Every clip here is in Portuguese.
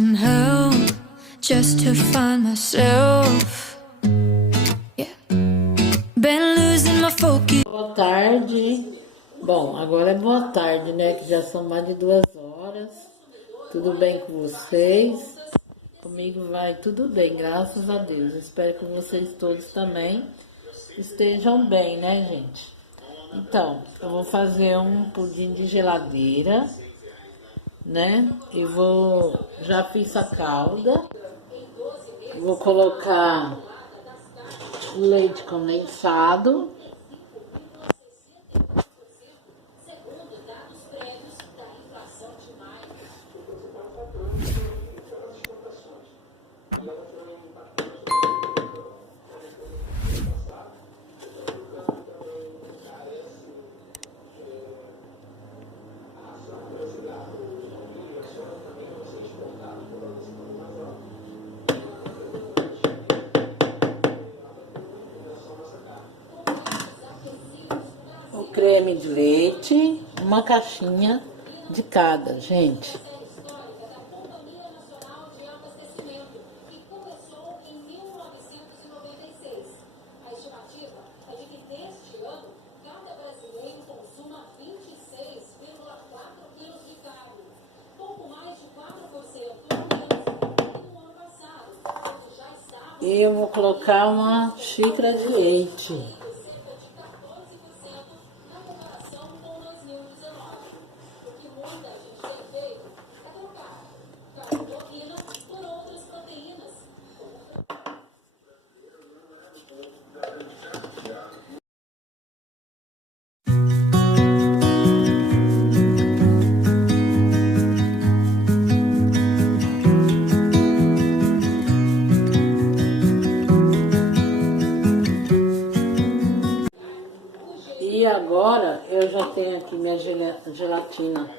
some help just to find myself. Yeah, been losing my focus. Boa tarde. Bom, agora é boa tarde, né? Que já são mais de 2 horas. Tudo bem com vocês? Comigo vai tudo bem, graças a Deus. Espero que vocês todos também estejam bem, né, gente? Então, eu vou fazer um pudim de geladeira, né? E já fiz a calda. Vou colocar leite condensado. Creme de leite, uma caixinha de cada, gente. E eu vou colocar uma xícara de leite. E agora eu já tenho aqui minha gelatina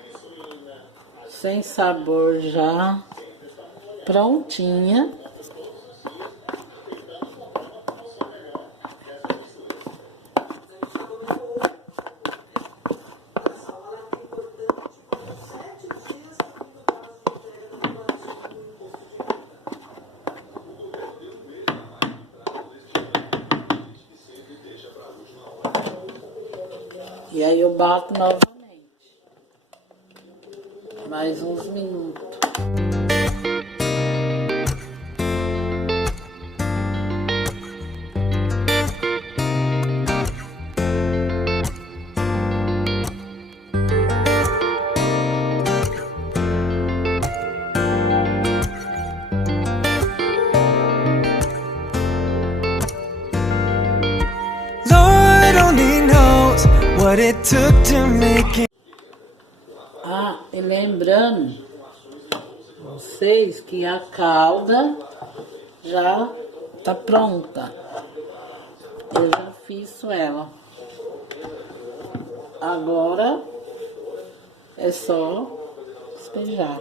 sem sabor já prontinha. E aí eu bato novamente, mais uns minutos. Lord only knows what it took to make it. Ah, e lembrando vocês que a calda já tá pronta. Eu já fiz ela. Agora é só despejar.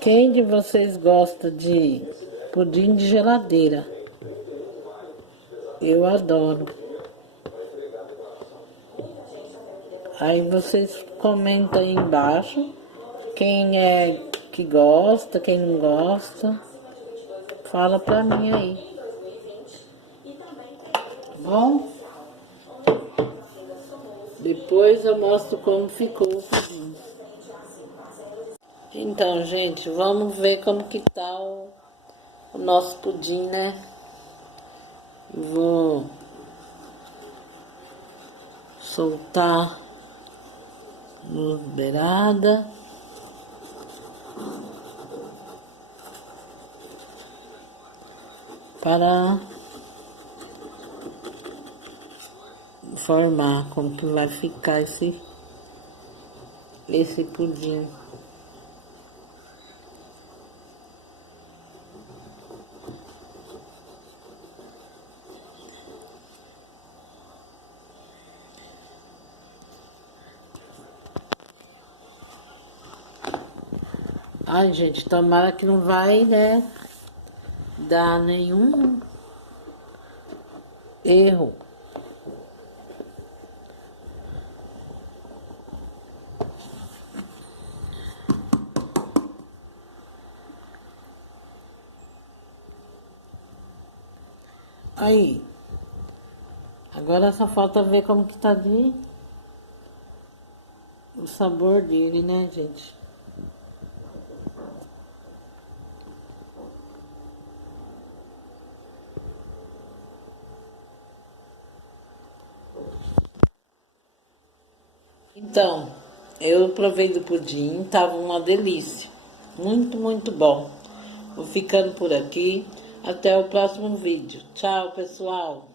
Quem de vocês gosta de pudim de geladeira? Eu adoro. Aí vocês comentam aí embaixo quem é que gosta, quem não gosta. Fala pra mim aí. Bom? Depois eu mostro como ficou o pudim. Então, gente, vamos ver como que tá o nosso pudim, né? Vou soltar no beirada. Para formar como que vai ficar esse pudim. Ai, gente, tomara que não vai, né, dar nenhum erro. Aí, agora só falta ver como que tá o sabor dele, né, gente? Então, eu provei do pudim, tava uma delícia. Muito, muito bom. Vou ficando por aqui. Até o próximo vídeo. Tchau, pessoal.